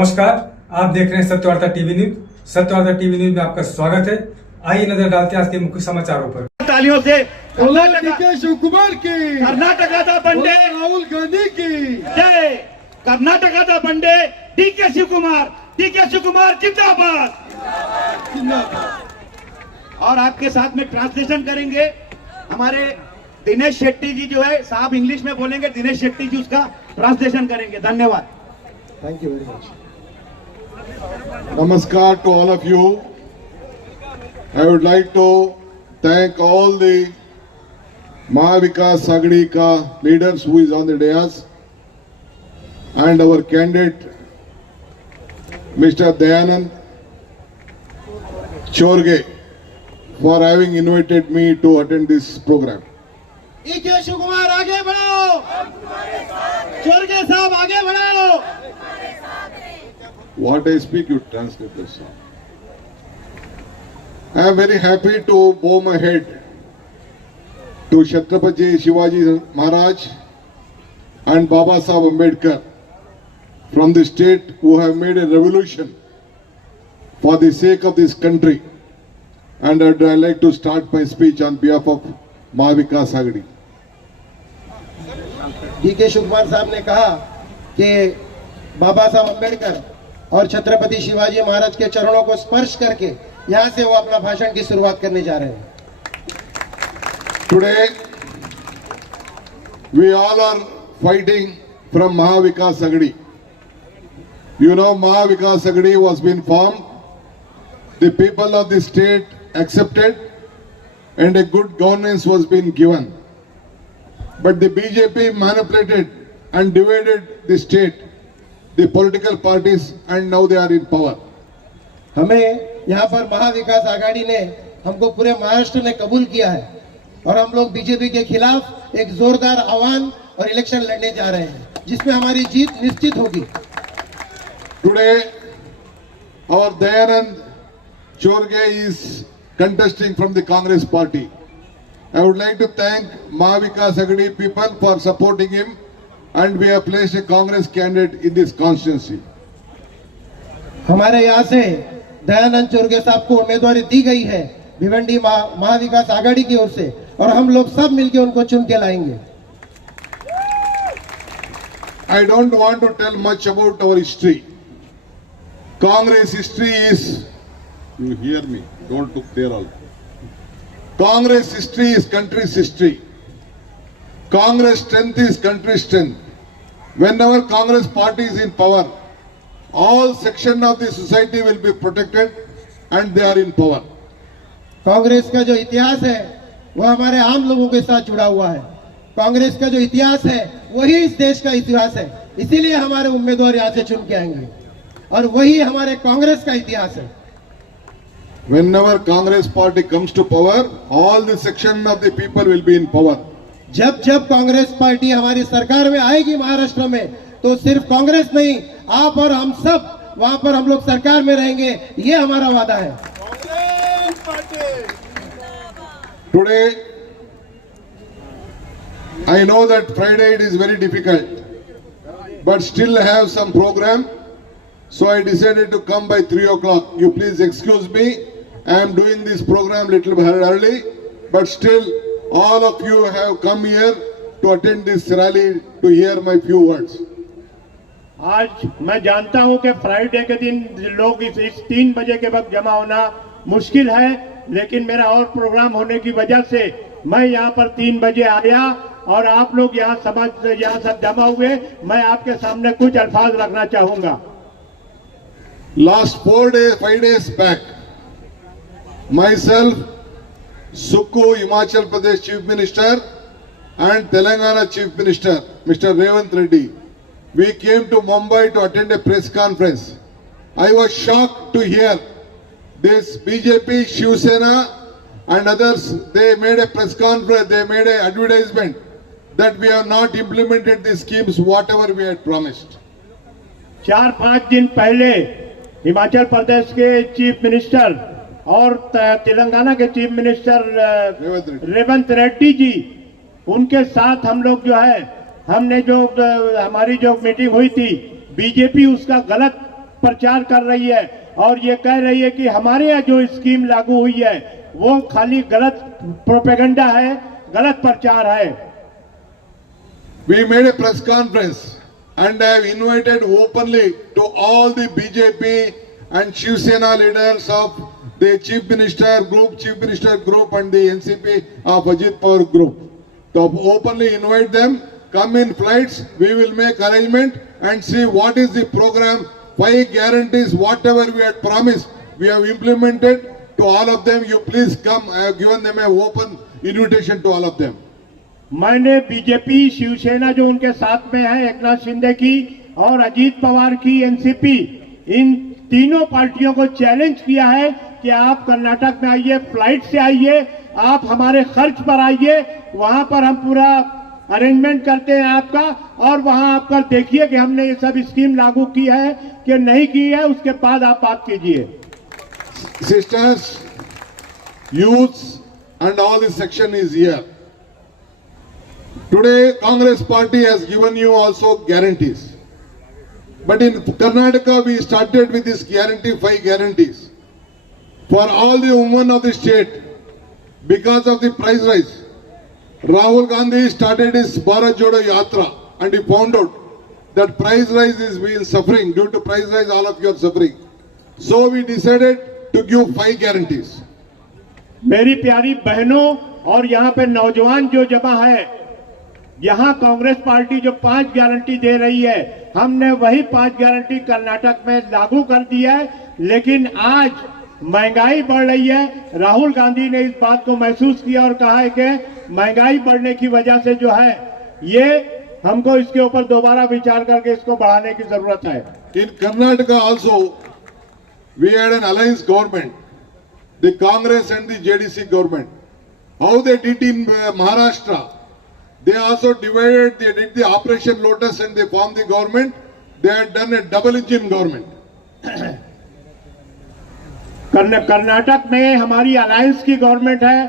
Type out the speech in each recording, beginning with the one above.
नमस्कार, आप देख रहे हैं Satyavarta TV news. Satyavarta TV news में आपका स्वागत है। आइए नजर डालते हैं आज के मुख्य समाचारों पर। तालियों से शिव कुमार की, कर्नाटकाचा बंडे राहुल गांधी की जय। कर्नाटकाचा बंडे डीके शिवकुमार, डीके शिवकुमार जिंदाबाद। और आपके साथ में ट्रांसलेशन करेंगे हमारे दिनेश शेट्टी जी, जो है साहब इंग्लिश में बोलेंगे, दिनेश शेट्टी जी उसका ट्रांसलेशन करेंगे। धन्यवाद। Thank you very much. नमस्कार to all of you. I would like to thank all the Mahavikas Agadi ka leaders who is on the dais and our candidate Mr. Dayanand Chorge for having invited me to attend this program. DK Shivakumar आगे बढ़ो, चोरगे साहब आगे बढ़ो। What I speak, you translate this song. I am very happy to bow my head to Chhatrapati Shivaji Maharaj and Baba Saheb Ambedkar from the state who have made a revolution for the sake of this country. And I'd like to start my speech on behalf of Mahavikas Agadi. DK Shivakumar साहब ने कहा कि बाबा साहब अम्बेडकर और छत्रपति शिवाजी महाराज के चरणों को स्पर्श करके यहां से वो अपना भाषण की शुरुआत करने जा रहे हैं। Today, we all are fighting from Mahavikas Agadi. You know, Mahavikas Agadi was been formed. The people of the state accepted, and a good governance was being given. But the BJP manipulated and divided the state, the political parties, and now they are in power. हमें यहाँ पर महाविकास आघाड़ी ने हमको पूरे महाराष्ट्र ने कबूल किया है और हम लोग बीजेपी के खिलाफ एक जोरदार आह्वान और इलेक्शन लड़ने जा रहे हैं जिसमें हमारी जीत निश्चित होगी। Today, our Dayanand Chorge is contesting from the Congress party. I would like to thank Mahavikas Agadi people for supporting him, and we have placed a Congress candidate in this constituency. हमारे यहाँ से दयानंद चोरगे साहब को उम्मीदवारी दी गई है भिवंडी महाविकास आघाड़ी की ओर से और हम लोग सब मिलकर उनको चुन के लाएंगे। I don't want to tell much about our history. Congress history is, you hear me, don't look there also. Congress history is country's history. Congress strength is country's strength. Whenever Congress party is in power, all section of the society will be protected and they are in power. Congress का जो इतिहास है वो हमारे आम लोगों के साथ जुड़ा हुआ है। कांग्रेस का जो इतिहास है वही इस देश का इतिहास है, इसीलिए हमारे उम्मीदवार यहाँ से चुन के आएंगे और वही हमारे कांग्रेस का इतिहास है। Whenever Congress party comes to power, all the section of the people will be in power. जब जब कांग्रेस पार्टी हमारी सरकार में आएगी महाराष्ट्र में, तो सिर्फ कांग्रेस नहीं, आप और हम सब वहां पर हम लोग सरकार में रहेंगे, ये हमारा वादा है। Today, I know that Friday it is very difficult, but still I have some program, so I decided to come by 3 o'clock. You please excuse me, I am doing this program little bit early, but still all of you have come here to attend this rally to hear my few words. आज मैं जानता हूं कि Friday के दिन लोग इस 3 बजे के वक्त जमा होना मुश्किल है, लेकिन मेरा और प्रोग्राम होने की वजह से मैं यहाँ पर 3 बजे आया और आप लोग यहाँ सब जमा हुए। मैं आपके सामने कुछ अल्फाज रखना चाहूंगा। Last 5 days back, myself, Sukku, Himachal Pradesh Chief Minister, and Telangana Chief Minister, Mr. Revant Reddy, we came to Mumbai to attend a press conference. I was shocked to hear this BJP, Shiv Sena and others, they made a press conference, they made an advertisement that we have not implemented the schemes whatever we had promised. 4-5 दिन पहले हिमाचल प्रदेश के chief minister और तेलंगाना के chief minister Revanth Reddy ji, उनके साथ हम लोग जो है हमने जो हमारी जो मीटिंग हुई थी, बीजेपी उसका गलत प्रचार कर रही है और ये कह रही है कि हमारे यहाँ जो स्कीम लागू हुई है वो खाली गलत प्रोपेगेंडा है, गलत प्रचार है। We made a press conference and I have invited openly to all the BJP and Shiv Sena leaders of the Chief Minister group and the NCP of Ajit Pawar group. To openly invite them, come in flights, we will make arrangement and see what is the program, 5 guarantees, whatever we had promised, we have implemented to all of them. You please come, I have given them an open invitation to all of them. मैंने BJP, Shiv Sena जो उनके साथ में है, एकनाथ शिंदे की और अजीत पवार की NCP, इन तीनों पार्टियों को चैलेंज किया है कि आप कर्नाटक में आइए, फ्लाइट से आइए, आप हमारे खर्च पर आइए, वहां पर हम पूरा अरेंजमेंट करते हैं आपका, और वहां आपका देखिए कि हमने ये सब स्कीम लागू की है कि नहीं की है, उसके बाद आप बात कीजिए। Sisters, youths and all this section is here. Today Congress party has given you also guarantees. But in Karnataka we started with this guarantee, 5 guarantees. For all the women of the state, because of the price rise, Rahul Gandhi started his Bharat Jodo Yatra and he found out that price rise is being suffering. Due to price rise all of you are suffering. So we decided to give 5 guarantees. मेरी प्यारी बहनों और यहाँ पे नौजवान जो जमा है, यहाँ कांग्रेस पार्टी जो 5 गारंटी दे रही है, हमने वही 5 गारंटी कर्नाटक में लागू कर दी है। लेकिन आज महंगाई बढ़ रही है, राहुल गांधी ने इस बात को महसूस किया और कहा है कि महंगाई बढ़ने की वजह से जो है ये हमको इसके ऊपर दोबारा विचार करके इसको बढ़ाने की जरूरत है। In Karnataka also, we had an alliance government, the Congress and the JDC government. How they did in Maharashtra, they also divided, they did the Operation Lotus and they formed the government. They had done a double engine government. Karnataka में हमारी alliance की government है,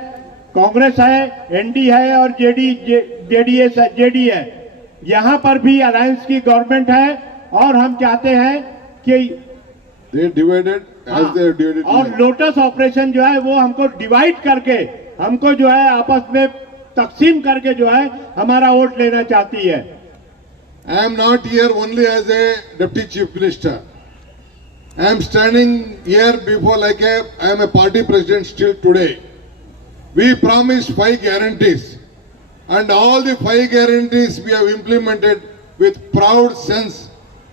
कांग्रेस है, ND है और JD है। यहाँ पर भी अलायंस की गवर्नमेंट है और हम चाहते हैं कि They divided as they divided. और लोटस ऑपरेशन जो है वो हमको डिवाइड करके, हमको जो है आपस में तकसीम करके जो है हमारा वोट लेना चाहती है। I am not here only as a deputy chief minister. I am standing here before like I am a party president still today. We promised 5 guarantees and all the 5 guarantees we have implemented with proud sense.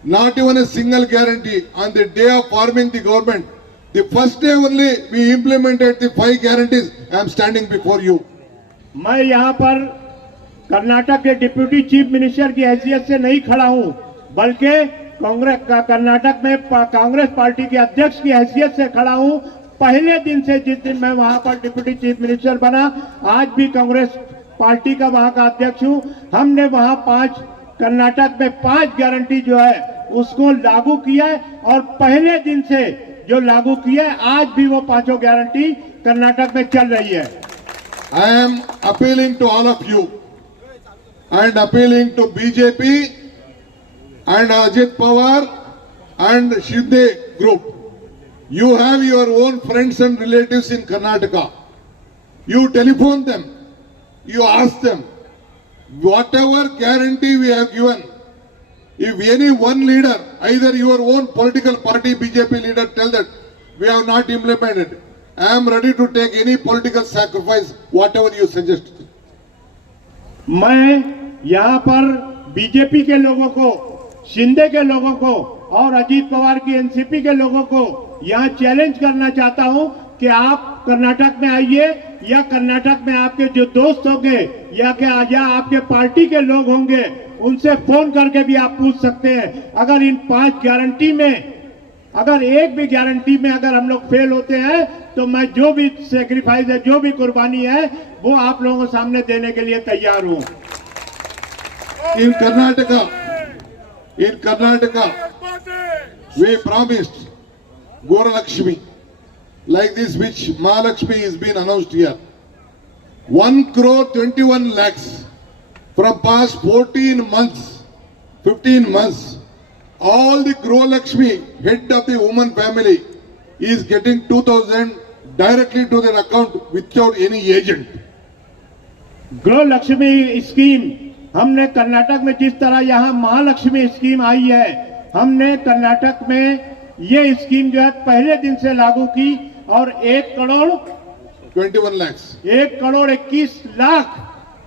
Not even a single guarantee. On the day of forming the government, the first day only we implemented the 5 guarantees. I am standing before you. मैं यहाँ पर कर्नाटक के deputy chief minister की हैसियत से नहीं खड़ा हूँ, बल्कि कर्नाटक में कांग्रेस पार्टी के अध्यक्ष की हैसियत से खड़ा हूँ। पहले दिन से जिस दिन मैं वहां पर डिप्यूटी चीफ मिनिस्टर बना, आज भी कांग्रेस पार्टी का वहां का अध्यक्ष हूँ। हमने वहां कर्नाटक में 5 गारंटी जो है उसको लागू किया है और पहले दिन से जो लागू किया है, आज भी वो 5 गारंटी कर्नाटक में चल रही है। I am appealing to all of you and appealing to BJP and Ajit Pawar and Shinde group. You have your own friends and relatives in Karnataka. You telephone them. You ask them. Whatever guarantee we have given, if any one leader, either your own political party, BJP leader, tell that we have not implemented, I am ready to take any political sacrifice, whatever you suggest. मैं यहाँ पर BJP के लोगों को, शिंदे के लोगों को और अजीत पवार की एनसीपी के लोगों को यहाँ चैलेंज करना चाहता हूँ कि आप कर्नाटक में आइए, या कर्नाटक में आपके जो दोस्त होंगे या आपके पार्टी के लोग होंगे, उनसे फोन करके भी आप पूछ सकते हैं। अगर इन 5 गारंटी में अगर एक भी गारंटी में अगर हम लोग फेल होते हैं तो मैं जो भी सेक्रीफाइस है, जो भी कुर्बानी है, वो आप लोगों के सामने देने के लिए तैयार हूं। In Karnataka, we promised Gora Lakshmi, like this which Mahalakshmi is being announced here. 1 crore 21 lakhs from past 14 months, 15 months. all the Grow Lakshmi, head of the woman family, is getting 2,000 directly to their account without any agent. गृह Lakshmi scheme हमने कर्नाटक में जिस तरह यहाँ Mahalakshmi scheme आई है, हमने कर्नाटक में ये स्कीम जो है पहले दिन से लागू की और 1 करोड़ 21 lakhs. 1 करोड़ 21 लाख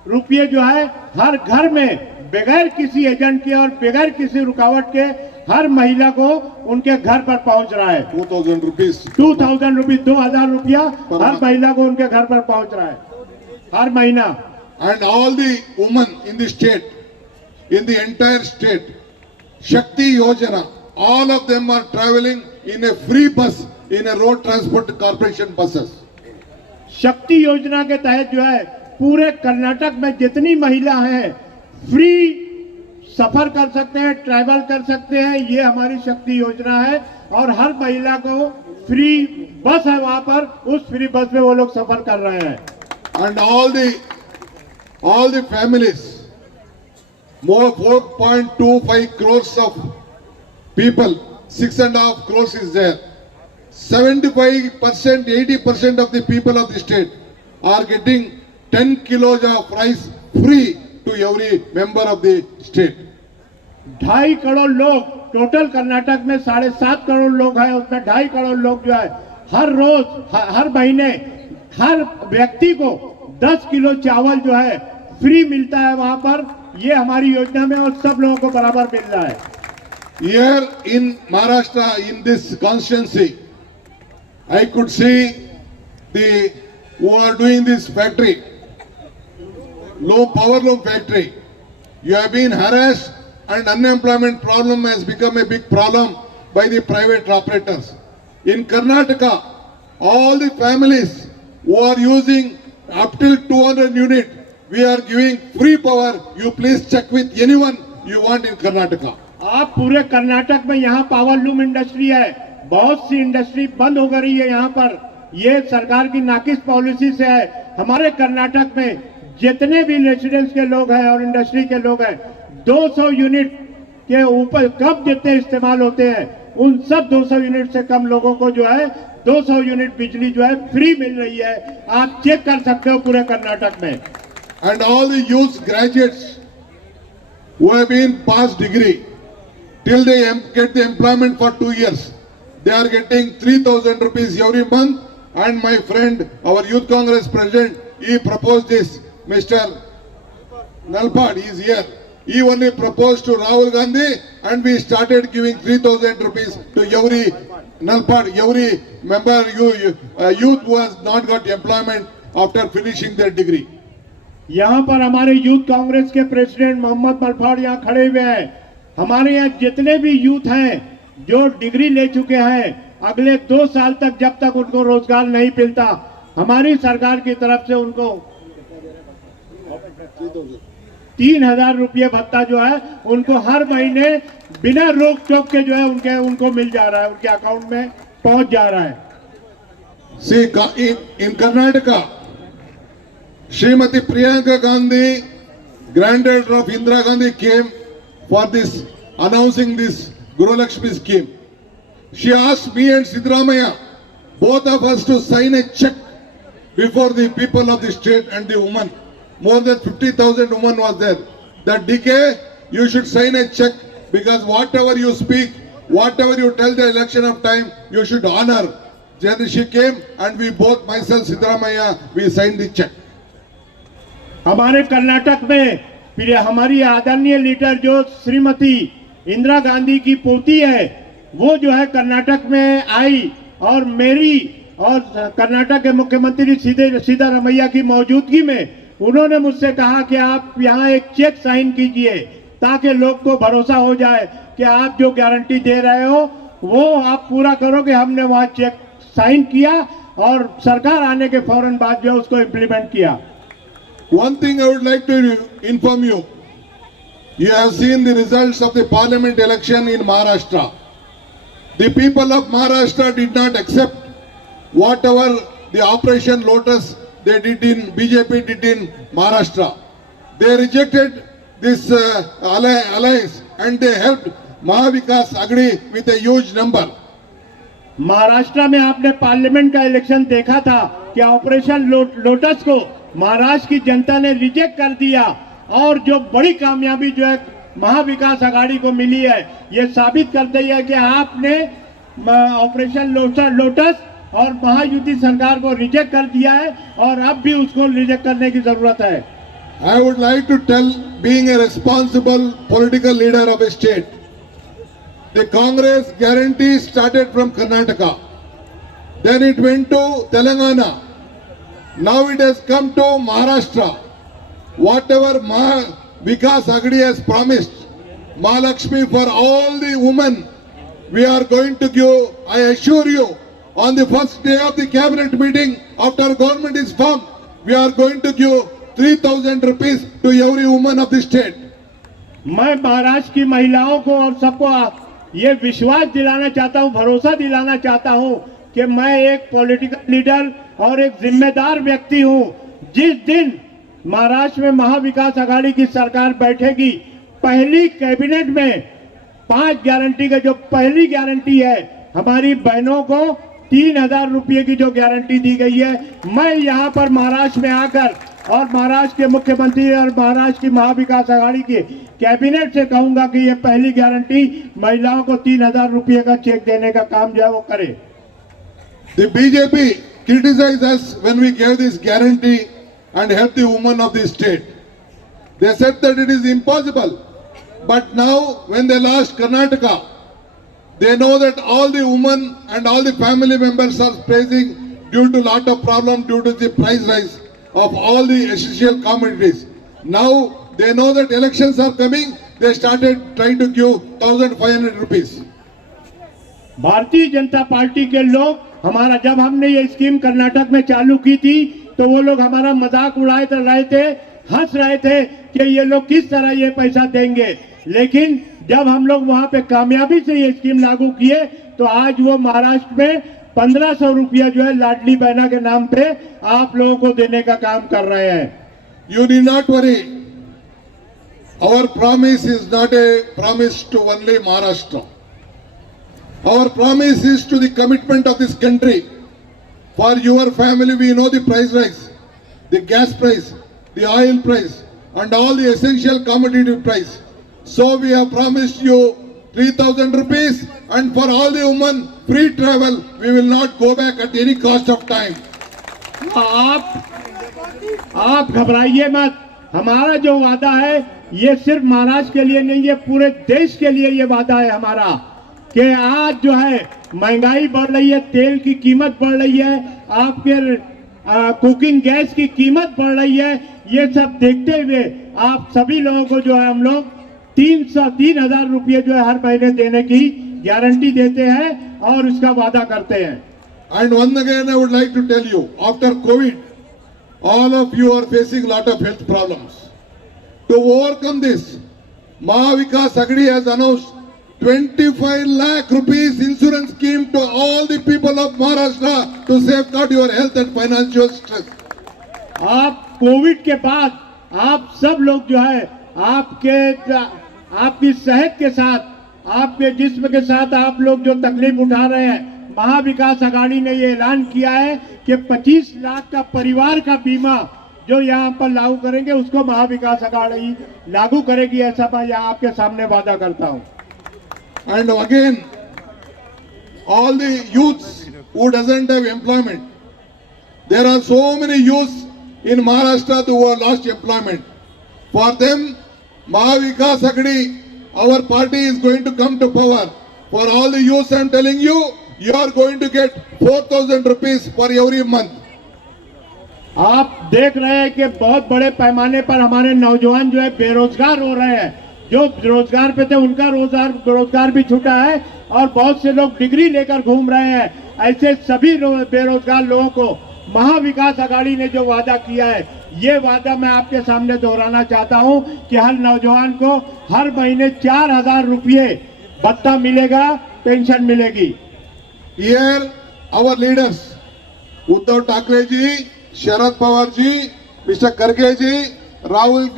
रुपये जो है हर घर में बगैर किसी एजेंट के और बगैर किसी रुकावट के हर महिला को उनके घर पर पहुंच रहा है। 2,000 rupees. 2,000 रुपये 2,000 रुपया हर महिला को उनके घर पर पहुंच रहा है हर महीना। And all the women in the state, in the entire state, Shakti Yojana, all of them are traveling in a free bus, in a road transport corporation buses. शक्ति योजना के तहत जो है पूरे कर्नाटक में जितनी महिला हैं फ्री सफर कर सकते हैं, ट्रैवल कर सकते हैं। ये हमारी शक्ति योजना है और हर महिला को फ्री बस है वहां पर, उस फ्री बस में वो लोग सफर कर रहे हैं। And all the families, more 4.25 crores of people, 6.5 crores is there. 75%, 80% of the people of the state are getting 10 kilos of rice free to every member of the state. 2.5 crore लोग टोटल कर्नाटक में 7.5 करोड़ लोग हैं, उसमें 2.5 करोड़ लोग जो है हर रोज हर महीने हर व्यक्ति को 10 किलो चावल जो है फ्री मिलता है वहां पर। ये हमारी योजना में और सब लोगों को बराबर मिल रहा है। Here in Maharashtra, in this constituency, I could see the who are doing this factory, power loom factory. You have been harassed and unemployment problem has become a big problem by the private operators. In Karnataka, all the families who are using up till 200 unit, we are giving free power. You please check with anyone you want in Karnataka. आप पूरे कर्नाटक में यहाँ power loom industry है, बहुत सी industry बंद हो गई है यहाँ पर। ये सरकार की नाकिस पॉलिसी से है। हमारे कर्नाटक में जितने भी रेसिडेंस के लोग हैं और इंडस्ट्री के लोग हैं 200 यूनिट के ऊपर कम जितने इस्तेमाल होते हैं उन सब 200 यूनिट से कम लोगों को जो है 200 यूनिट बिजली जो है फ्री मिल रही है। आप चेक कर सकते हो पूरे कर्नाटक में। And all the youth graduates who have been past degree till they get the employment for 2 years, they are getting 3,000 rupees every month. And my friend, our Youth Congress president, he proposed this. Mr. Nalpad is here. He only proposed to Rahul Gandhi, and we started giving 3,000 rupees to every Nalpad, every member youth who has not got employment after finishing their degree. यहाँ पर हमारे youth Congress के president Mohammad मलफाड़ यहाँ खड़े हुए हैं। हमारे यहाँ जितने भी यूथ हैं जो डिग्री ले चुके हैं, अगले 2 साल तक जब तक उनको रोजगार नहीं मिलता, हमारी सरकार की तरफ से उनको 3,000 रुपये भत्ता जो है उनको हर महीने बिना रोक टोक के जो है उनको मिल जा रहा है, उनके अकाउंट में पहुंच जा रहा है। See, in Karnataka, Srimati Priyanka Gandhi, granddaughter of Indira Gandhi, came for this, announcing this Guru Lakshmi scheme. She asked me and Siddaramaiah, both of us, to sign a check before the people of the state and the women. More than 50,000 women was there. That DK, you should sign a check, because whatever you speak, whatever you tell the election of time, you should honor. Then she came and we both, myself, Siddaramaiah, we signed the check. हमारे कर्नाटक में फिर हमारी आदरणीय leader जो श्रीमती इंदिरा गांधी की पोती है, वो जो है कर्नाटक में आई और मेरी और कर्नाटक के मुख्यमंत्री सिद्धारमैया की मौजूदगी में उन्होंने मुझसे कहा कि आप यहाँ एक चेक साइन कीजिए ताकि लोग को भरोसा हो जाए कि आप जो गारंटी दे रहे हो वो आप पूरा करोगे। हमने वहाँ चेक साइन किया और सरकार आने के फौरन बाद जो उसको इम्प्लीमेंट किया। One thing I would like to inform you. You have seen the results of the parliament election in Maharashtra. The people of Maharashtra did not accept whatever the Operation Lotus they did in BJP did in Maharashtra. They rejected this alliance and they helped Mahavikas Agadi with a huge number. Maharashtra में आपने parliament का election देखा था कि operation lotus को महाराष्ट्र की जनता ने reject कर दिया और जो बड़ी कामयाबी जो है महाविकास आघाड़ी को मिली है ये साबित करती है कि आपने ऑपरेशन लोटस और महायुति सरकार को रिजेक्ट कर दिया है और अब भी उसको रिजेक्ट करने की जरूरत है। I would like to tell, being a responsible political leader of a state, the Congress guarantee started from Karnataka. Then it went to Telangana. Now it has come to Maharashtra. Whatever Vikas Agadi has promised, Mahalakshmi for all the women, we are going to give, I assure you, on the first day of the cabinet meeting after government is formed, we are going to give 3,000 rupees to every woman of the state. मैं महाराष्ट्र की महिलाओं को और सबको ये विश्वास दिलाना चाहता हूं, भरोसा दिलाना चाहता हूं कि मैं एक पॉलिटिकल लीडर और एक जिम्मेदार व्यक्ति हूं। जिस दिन महाराष्ट्र में महाविकास आघाड़ी की सरकार बैठेगी, पहली कैबिनेट में 5 गारंटी का जो पहली गारंटी है, हमारी बहनों को 3,000 रुपये की जो गारंटी दी गई है, मैं यहां पर महाराष्ट्र में आकर और महाराष्ट्र के मुख्यमंत्री और महाराष्ट्र की महाविकास आघाड़ी की कैबिनेट से कहूंगा कि ये पहली गारंटी महिलाओं को 3,000 रुपये का चेक देने का काम जो है वो करे। The BJP criticized us when we gave this guarantee and helped the women of the state. They said that it is impossible. But now when they lost Karnataka, they know that all the women and all the family members are facing due to lot of problem due to the price rise of all the essential commodities. Now they know that elections are coming, they started trying to give 1,500 rupees. Bharatiya Janata party के लोग हमारा, जब हमने ये scheme Karnataka में चालू की थी तो वो लोग हमारा मजाक उड़ाए रहे थे, हंस रहे थे कि ये लोग किस तरह ये पैसा देंगे। लेकिन जब हम लोग वहां पे कामयाबी से ये स्कीम लागू किए तो आज वो महाराष्ट्र में 1,500 रुपया जो है लाडली बहना के नाम पे आप लोगों को देने का काम कर रहे हैं। You need not worry. Our promise is not a promise to only Maharashtra. Our promise is to the commitment of this country. For your family, we know the price rise, the gas price, the oil price, and all the essential commodity price. So we have promised you 3,000 rupees, and for all the women, free travel. We will not go back at any cost of time. आप घबराइए मत। हमारा जो वादा है ये सिर्फ महाराष्ट्र के लिए नहीं है, पूरे देश के लिए ये वादा है हमारा कि आज जो है महंगाई बढ़ रही है, तेल की कीमत बढ़ रही है, आपके कुकिंग गैस की कीमत बढ़ रही है। ये सब देखते हुए आप सभी लोगों को जो है हम लोग 3,000 रुपये जो है हर महीने देने की गारंटी देते हैं और उसका वादा करते हैं। And once again, I would like to tell you, after COVID, all of you are facing lot of health problems. To overcome this, Mahavikas Agadi has announced 25 lakh rupees insurance scheme to all the people of Maharashtra to safeguard your health and financial stress. आप Covid के बाद आप सब लोग जो है आपकी सेहत के साथ, आपके जिस्म के साथ आप लोग जो तकलीफ उठा रहे हैं, महाविकास आघाड़ी ने ये ऐलान किया है कि 25 लाख का परिवार का बीमा जो यहाँ पर लागू करेंगे उसको महाविकास आघाड़ी लागू करेगी, ऐसा मैं यहाँ आपके सामने वादा करता हूँ। And again, all the youths who doesn't have employment, there are so many youths in Maharashtra who have lost employment. For them, Mahavikas Agadi, our party is going to come to power. For all the youths, I am telling you, you are going to get 4,000 rupees for every month. आप देख रहे हैं कि बहुत बड़े पैमाने पर हमारे नौजवान जो है बेरोजगार हो रहे हैं। जो रोजगार पे थे उनका रोजगार भी छूटा है और बहुत से लोग डिग्री लेकर घूम रहे हैं। ऐसे सभी बेरोजगार लोगों को महाविकास आघाड़ी ने जो वादा किया है, ये वादा मैं आपके सामने दोहराना चाहता हूं कि हर नौजवान को हर महीने 4,000 रुपये भत्ता मिलेगा, पेंशन मिलेगी। Here, our leaders, Uddhav Thackeray ji, Sharad Pawar ji, Mr. Kharge ji, Rahul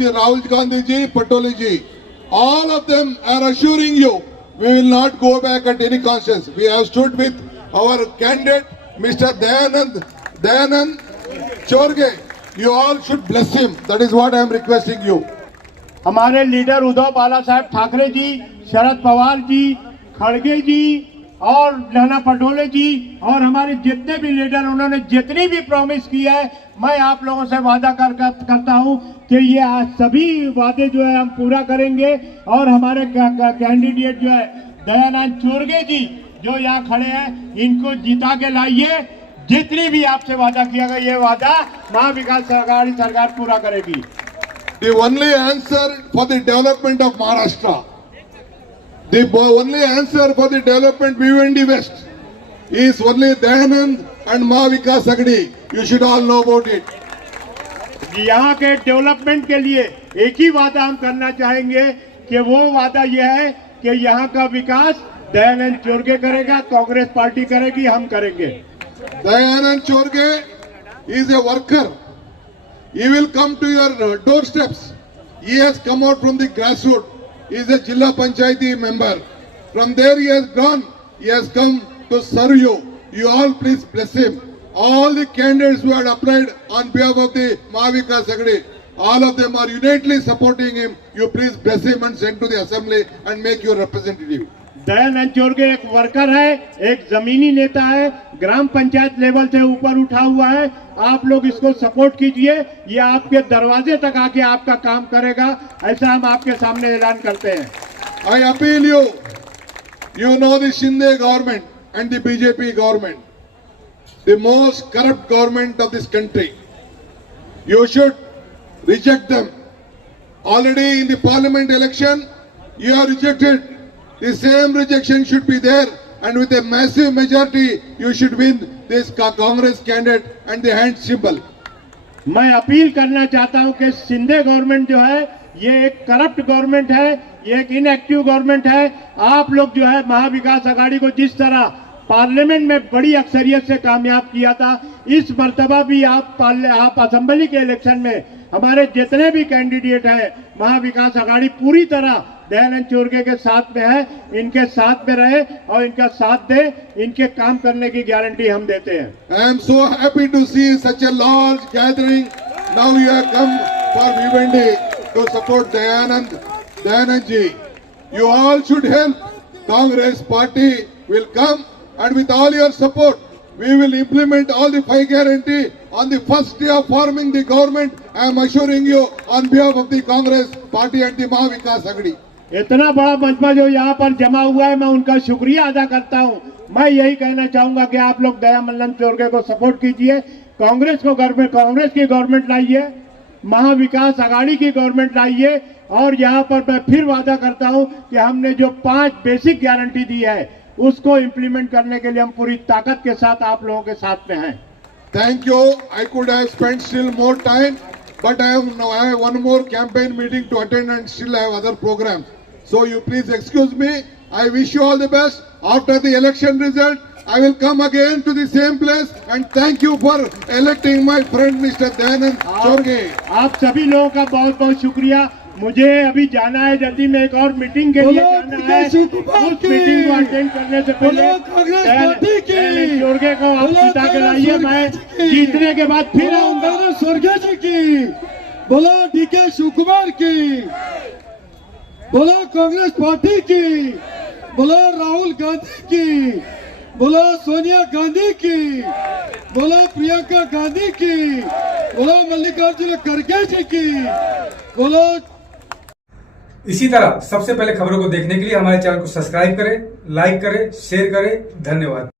Gandhi ji, Patole ji, all of them are assuring you we will not go back at any conscience. We have stood with our candidate, Mr. Dayanand Chorge. You all should bless him. That is what I am requesting you. हमारे leader Uddhav बाला साहब ठाकरे जी, शरद पवार जी, खड़गे जी और नाना पटोले जी और हमारे जितने भी leader, उन्होंने जितनी भी प्रॉमिस की है, मैं आप लोगों से वादा करता हूं कि ये आज सभी वादे जो है हम पूरा करेंगे। और हमारे कैंडिडेट जो है दयानंद चोरगे जी जो यहाँ खड़े हैं, इनको जिता के लाइए। जितनी भी आपसे वादा किया गया, ये वादा महाविकास अघाड़ी सरकार पूरा करेगी। The only answer for the development of Maharashtra, the only answer for the development Bhiwandi West is only Dayanand and Mahavikas Aghadi. You should all know about it. यहाँ के डेवलपमेंट के लिए एक ही वादा हम करना चाहेंगे कि वो वादा यह है कि यहाँ का विकास दयानंद चोरगे करेगा, कांग्रेस पार्टी करेगी, हम करेंगे। Dayanand Chorge is a worker. He will come to your doorsteps. He has come out from the grassroots. He is a Jilla Panchayati member. From there he has gone. He has come to serve you. You all please bless him. All the candidates who had applied on behalf of the Mahavikas Aghadi, all of them are unitedly supporting him. You please bless him and send to the assembly and make your representative. Dayanand Chorge एक worker है, एक जमीनी नेता है, ग्राम panchayat level से ऊपर उठा हुआ है। आप लोग इसको सपोर्ट कीजिए, ये आपके दरवाजे तक आके आपका काम करेगा, ऐसा हम आपके सामने ऐलान करते हैं। I appeal you. You know the Shinde government and the BJP government, the most corrupt government of this country. You should reject them. Already in the parliament election, you are rejected. The same rejection should be there, and with a massive majority, you should win this Congress candidate and the hand symbol. मैं appeal करना चाहता हूं कि Shinde government जो है ये एक corrupt government है, ये एक इनएक्टिव गवर्नमेंट है। आप लोग जो है महाविकास अघाड़ी को जिस तरह पार्लियामेंट में बड़ी अक्सरियत से कामयाब किया था, इस मर्तबा भी आप असेंबली के इलेक्शन में हमारे जितने भी कैंडिडेट हैं, महाविकास अघाड़ी पूरी तरह दयानंद चोरगे के साथ में है। इनके साथ में रहे और इनका साथ दे, इनके काम करने की गारंटी हम देते हैं। I am so happy to see such a large gathering. Now you have come for Bhiwandi to support Dayanand ji. You all should help. Congress party will come, and with all your support, we will implement all the 5 guarantee on the first day of forming the government. I am assuring you on behalf of the Congress party and the Mahavikas Aghadi. इतना बड़ा मजमा जो यहाँ पर जमा हुआ है, मैं उनका शुक्रिया अदा करता हूँ। मैं यही कहना चाहूंगा कि आप लोग दयानंद चोरगे को सपोर्ट कीजिए, कांग्रेस की गवर्नमेंट लाइए, महाविकास अघाड़ी की गवर्नमेंट लाइए। और यहाँ पर मैं फिर वादा करता हूँ कि हमने जो 5 बेसिक गारंटी दी है, उसको इम्प्लीमेंट करने के लिए हम पूरी ताकत के साथ आप लोगों के साथ में हैं। Thank you. I could have spent still more time, but I have one more campaign meeting to attend and still have other programs. So you please excuse me. I wish you all the best. After the election result, I will come again to the same place and thank you for electing my friend Mr. Dayanand Chorge. आप सभी लोगों का बहुत बहुत शुक्रिया। मुझे अभी जाना है जल्दी, में एक और मीटिंग के लिए जाना है। उस मीटिंग को अटेंड करने से पहले दयानंद चोरगे को आप जिता के लाइए। मैं जीतने के बाद फिर आऊंगा। स्वर्गीय जी की बोलो, डीके शिवकुमार की बोलो, कांग्रेस पार्टी की बोलो, राहुल गांधी की बोलो, सोनिया गांधी की बोलो, प्रियंका गांधी की बोलो, मल्लिकार्जुन खड़गे जी की बोलो। इसी तरह सबसे पहले खबरों को देखने के लिए हमारे चैनल को सब्सक्राइब करें, लाइक करें, शेयर करें। धन्यवाद।